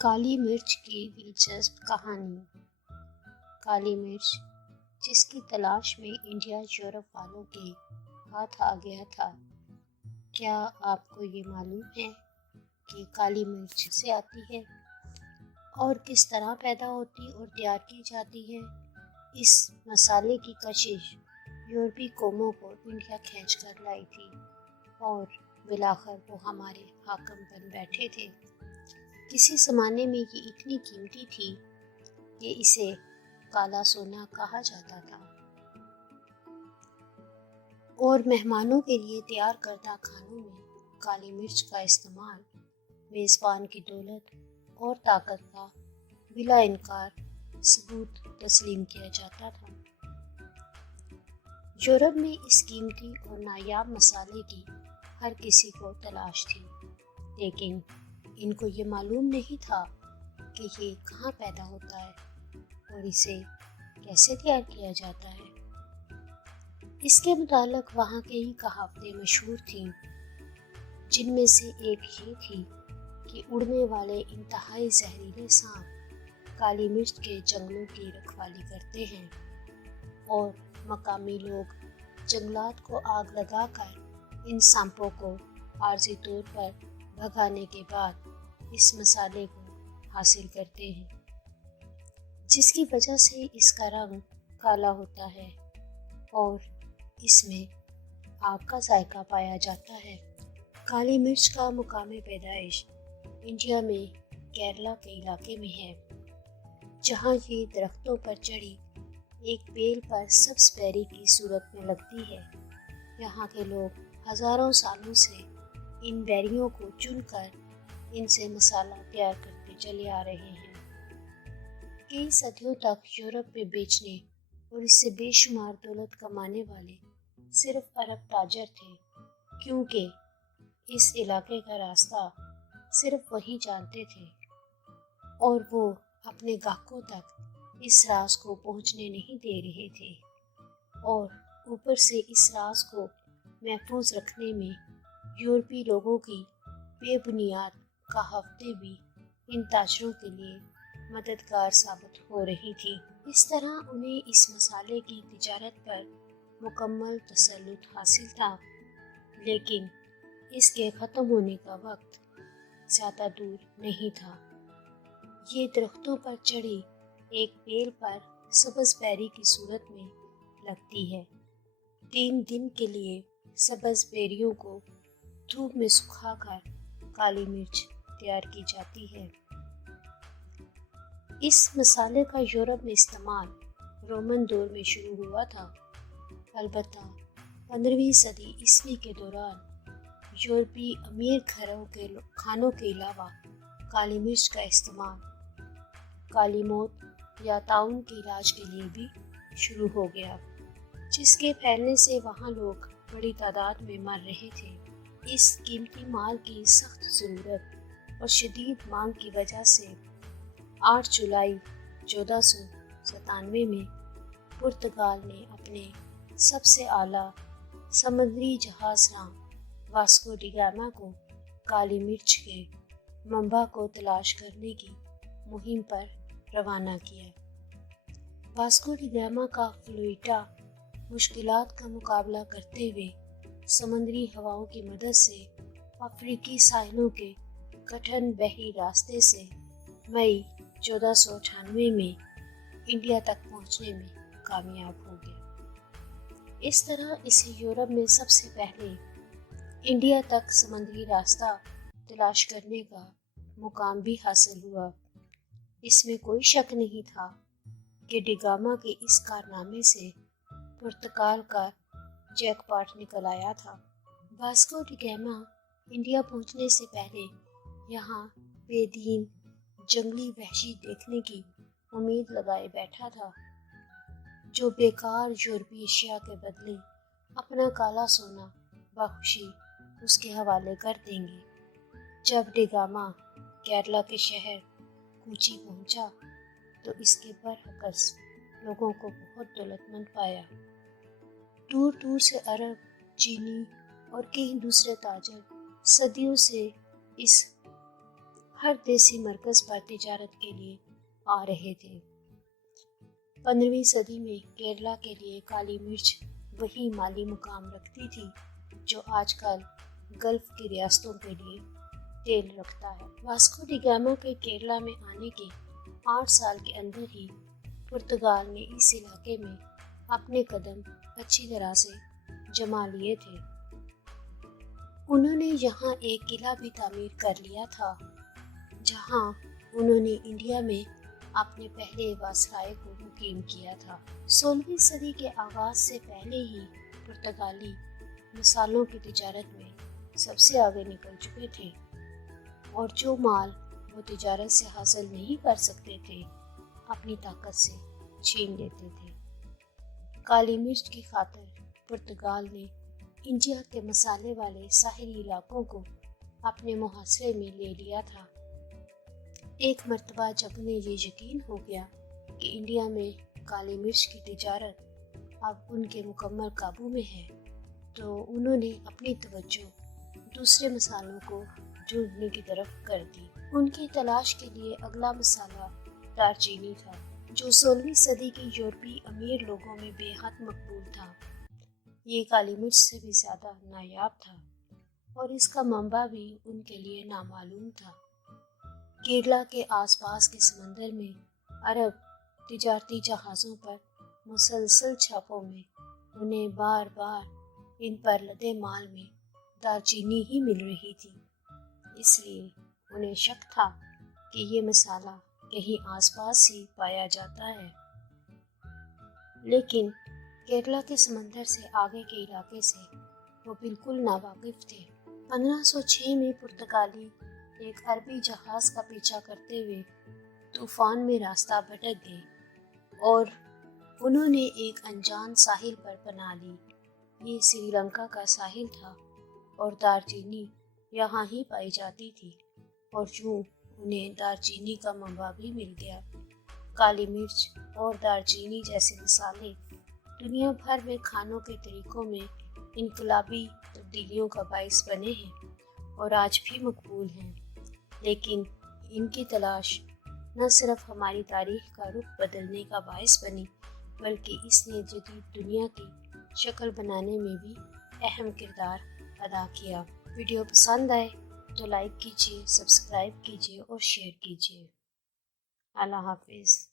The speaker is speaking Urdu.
کالی مرچ کی دلچسپ کہانی۔ کالی مرچ جس کی تلاش میں انڈیا یورپ والوں کے ہاتھ آ گیا تھا۔ کیا آپ کو یہ معلوم ہے کہ کالی مرچ سے آتی ہے اور کس طرح پیدا ہوتی اور تیار کی جاتی ہے؟ اس مسالے کی کشش یورپی قوموں کو انڈیا کھینچ کر لائی تھی اور بالآخر وہ ہمارے حاکم بن بیٹھے تھے۔ کسی زمانے میں یہ اتنی قیمتی تھی کہ اسے کالا سونا کہا جاتا تھا اور مہمانوں کے لیے تیار کردہ کھانوں میں کالی مرچ کا استعمال میزبان کی دولت اور طاقت کا بلا انکار ثبوت تسلیم کیا جاتا تھا۔ یورپ میں اس قیمتی اور نایاب مسالے کی ہر کسی کو تلاش تھی، لیکن ان کو یہ معلوم نہیں تھا کہ یہ کہاں پیدا ہوتا ہے اور اسے کیسے تیار کیا جاتا ہے۔ اس کے متعلق وہاں کئی کہاوتیں مشہور تھیں، جن میں سے ایک یہ تھی کہ اڑنے والے انتہائی زہریلے سانپ کالی مرچ کے جنگلوں کی رکھوالی کرتے ہیں اور مقامی لوگ جنگلات کو آگ لگا کر ان سانپوں کو عارضی طور پر بھگانے کے بعد اس مسالے کو حاصل کرتے ہیں، جس کی وجہ سے اس کا رنگ کالا ہوتا ہے اور اس میں آگ کا ذائقہ پایا جاتا ہے۔ کالی مرچ کا مقام پیدائش انڈیا میں کیرلا کے علاقے میں ہے، جہاں یہ درختوں پر چڑھی ایک بیل پر سبز بیری کی صورت میں لگتی ہے۔ یہاں کے لوگ ہزاروں سالوں سے ان بیریوں کو چن کر ان سے مسالہ تیار کرتے چلے آ رہے ہیں۔ کئی صدیوں تک یورپ میں بیچنے اور اس سے بے شمار دولت کمانے والے صرف عرب تاجر تھے، کیونکہ اس علاقے کا راستہ صرف وہی جانتے تھے اور وہ اپنے گاہکوں تک اس راز کو پہنچنے نہیں دے رہے تھے، اور اوپر سے اس راز کو محفوظ رکھنے میں یورپی لوگوں کی بے بنیاد کہاوتیں بھی ان تاجروں کے لیے مددگار ثابت ہو رہی تھی۔ اس طرح انہیں اس مسالے کی تجارت پر مکمل تسلط حاصل تھا، لیکن اس کے ختم ہونے کا وقت زیادہ دور نہیں تھا۔ یہ درختوں پر چڑھی ایک بیل پر سبز بیری کی صورت میں لگتی ہے۔ 3 دن کے لیے سبز بیریوں کو دھوپ میں سکھا کر کالی مرچ تیار کی جاتی ہے۔ اس مسالے کا یورپ میں استعمال رومن دور میں شروع ہوا تھا، البتہ 15ویں صدی عیسوی کے دوران یورپی امیر گھروں کے کھانوں کے علاوہ کالی مرچ کا استعمال کالی موت یا طاعون کے علاج کے لیے بھی شروع ہو گیا، جس کے پھیلنے سے وہاں لوگ بڑی تعداد میں مر رہے تھے۔ اس قیمتی مال کی سخت ضرورت اور شدید مانگ کی وجہ سے 8 جولائی 1497 میں پرتگال نے اپنے سب سے اعلیٰ سمندری جہاز راں واسکو ڈی گاما کو کالی مرچ کے منبع کو تلاش کرنے کی مہم پر روانہ کیا۔ واسکو ڈی گاما کا فلوئیٹا مشکلات کا مقابلہ کرتے ہوئے سمندری ہواؤں کی مدد سے افریقی ساحلوں کے کٹھن بحری راستے سے مئی 1498 میں انڈیا تک پہنچنے میں کامیاب ہو گیا۔ اس طرح اسے یورپ میں سب سے پہلے انڈیا تک سمندری راستہ تلاش کرنے کا مقام بھی حاصل ہوا۔ اس میں کوئی شک نہیں تھا کہ ڈی گاما کے اس کارنامے سے پرتگال کا جیک پاٹ نکل آیا تھا۔ واسکو ڈی گاما انڈیا پہنچنے سے پہلے یہاں بے دین جنگلی وحشی دیکھنے کی امید لگائے بیٹھا تھا، جو بیکار یورپی اشیاء کے بدلے اپنا کالا سونا بخوشی اس کے حوالے کر دیں گے۔ جب ڈی گاما کیرلا کے شہر کوچی پہنچا تو اس کے برعکس لوگوں کو بہت دولت مند پایا۔ دور دور سے عرب، چینی اور کئی دوسرے تاجر صدیوں سے اس ہر دیسی مرکز پر تجارت کے لیے آ رہے تھے۔ 15ویں صدی میں کیرلا کے لیے کالی مرچ وہی مالی مقام رکھتی تھی جو آج کل گلف کی ریاستوں کے لیے تیل رکھتا ہے۔ واسکو ڈی گاما کے کیرلا میں آنے کے 8 سال کے اندر ہی پرتگال نے اس علاقے میں اپنے قدم اچھی طرح سے جما لیے تھے۔ انہوں نے یہاں ایک قلعہ بھی تعمیر کر لیا تھا جہاں انہوں نے انڈیا میں اپنے پہلے واسرائے کو مقیم کیا تھا۔ 16ویں صدی کے آغاز سے پہلے ہی پرتگالی مصالحوں کی تجارت میں سب سے آگے نکل چکے تھے اور جو مال وہ تجارت سے حاصل نہیں کر سکتے تھے اپنی طاقت سے چھین لیتے تھے۔ کالی مرچ کی خاطر پرتگال نے انڈیا کے مسالے والے ساحلی علاقوں کو اپنے محاصرے میں لے لیا تھا۔ ایک مرتبہ جب انہیں یہ یقین ہو گیا کہ انڈیا میں کالی مرچ کی تجارت اب ان کے مکمل قابو میں ہے تو انہوں نے اپنی توجہ دوسرے مسالوں کو ڈھونڈنے کی طرف کر دی۔ ان کی تلاش کے لیے اگلا مسالہ دار چینی تھا جو 16ویں صدی کے یورپی امیر لوگوں میں بے حد مقبول تھا۔ یہ کالی مرچ سے بھی زیادہ نایاب تھا اور اس کا منبع بھی ان کے لیے نامعلوم تھا۔ کیرلا کے آس پاس کے سمندر میں عرب تجارتی جہازوں پر مسلسل چھاپوں میں انہیں بار بار ان پر لدے مال میں دار چینی ہی مل رہی تھی، اس لیے انہیں شک تھا کہ یہ مسالہ کہیں آس پاس ہی پایا جاتا ہے۔ لیکن کیرلا کے سمندر سے آگے کے علاقے سے وہ بالکل ناواقف تھے۔ 1506 میں پرتگالی ایک عربی جہاز کا پیچھا کرتے ہوئے طوفان میں راستہ بھٹک گئے اور انہوں نے ایک انجان ساحل پر پناہ لی۔ یہ سری لنکا کا ساحل تھا اور دار چینی یہاں ہی پائی جاتی تھی اور یوں انہیں دار چینی کا منبع بھی مل گیا۔ کالی مرچ اور دار چینی جیسے مسالے دنیا بھر میں کھانوں کے طریقوں میں انقلابی تبدیلیوں کا باعث بنے ہیں اور آج بھی مقبول ہیں، لیکن ان کی تلاش نہ صرف ہماری تاریخ کا رخ بدلنے کا باعث بنی بلکہ اس نے جدید دنیا کی شکل بنانے میں بھی اہم کردار ادا کیا۔ ویڈیو پسند آئے تو لائک کیجیے، سبسکرائب کیجیے اور شیئر کیجیے۔ اللہ حافظ۔